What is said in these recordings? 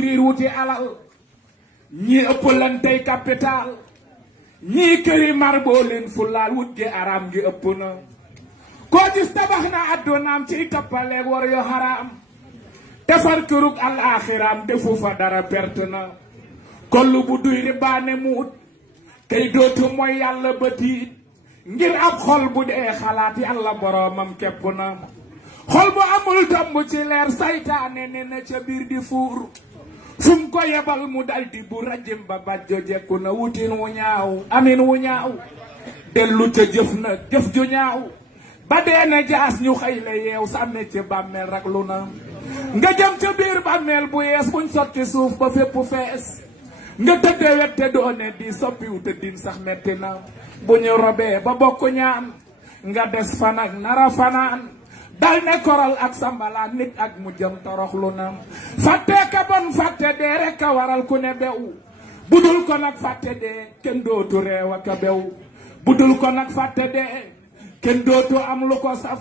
riir wuti alal ñii ëppalantey capital ñii këri mar boo leen fulaal wut gi araam gi ëpp na koo gis tabax na addunaam ciy tappaleeg war yo xaraam defar kërug alaaxiraam defu fa dara perte na kollu bu duy ribaane mu ut kay dootu mooy yàlla ba tiit ngir ab xol bu dee xalaat yàlla boroomam képp na xol bu amul tomb ci leer saytaane ne na ca biir di fuur fum ko yebal mu daldi bu rajim ba bàjjo jekku na wutin wu ñaaw amin wu ñaaw dellu ca jëf na jëf ju ñaaw ba dee na jaas ñu xëy la yeew sànne ci bàmmeel rak lu na nga jëm ca biir bàmmeel bu yees buñ sotti suuf ba fépp fees nga tëdde wette doone di soppiwu tëddin sax metti na bu ñu robee ba bokk ñaan nga des fan ak nara fanaan dal ne koral ak sambalaan nit ak mu jëm toroxlu na fàtte ka bon fàtte dee rek a waral ku ne bew budul ko nag fàtte dee kenn dootu reew ak a bew budul ko nag fàtte dee kenn dootu am lu ko saf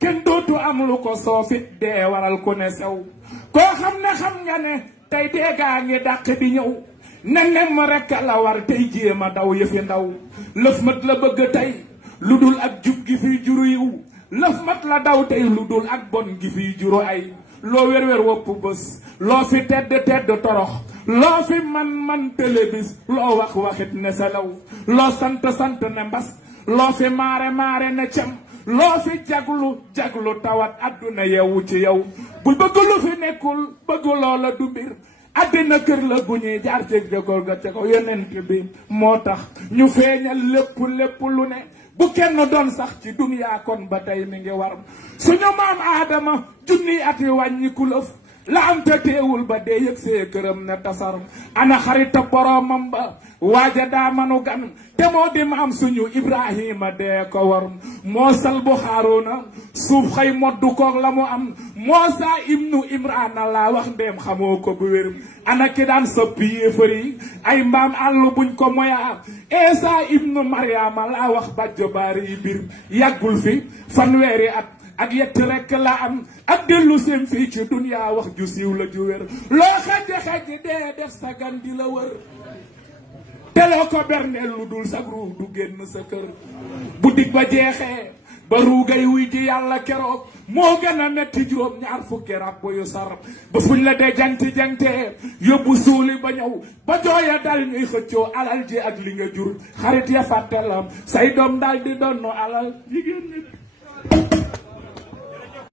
kenn dootu am lu ko soofit dee waral ku ne sew koo xam ne xam nga ne tey dee gaa ngi dàq di ñëw ne nem rek la war tey jéem a daw yëfi ndaw lëf mat la bëgg tey lu dul ak jub gi fiy juru yiw lëf mat la daw tey lu dul ak bon gi fiy juru ay loo wér-wér wopp bés loo fi tedd torox loo fi man télévis loo wax waxit ne selaw loo sant ne mbas loo fi maare ne cem loo fi jaglu tawat adduna yewu ci yow bul bëgg lu fi nekkul bëgg loola du mbir addina kër la bu ñuy jaar ci jëkkoor ga ca ko yonent bi moo tax ñu feeñal lépp lu ne bu kenn doon sax ci duniyaa kon ba tey mi ngi war suñu maam aadama junniy ati wàññiku lëf la am te teewul ba dee yëg see këram ne tasar ana xarita boromam ba waaja daa manu gan te moo di maam suñu ibrahima dee ko war moo sal bu xaaroona suuf xëy moddu koog la mu am moosa ibnu imrana laa wax ndeem xamoo ko bu wér ana ki daan soppi yéefari ay mbaam àll buñ ko moya esa ibnu mariama laa wax bàjjo baari yi bir yàggul fi fanweeri at ak yett rekk la am ak dellu seen fii ci duniyaa wax ju siiw la ju wér loo xaj dee def sa gan di la wër teloo ko berneel lu dul sa ruux du génn sa kër bu dig ba jeexee ba ruugay wuy ji yàlla keroog moo gën a metti juróom ñaar fukki rab yu sar ba fuñ la dee jante yóbbu suuli ba ñëw ba jooya dal ñuy xëccoo alal ji ak li nga jur xarit ya fàttelam say doom dal di donno alal jigéen nit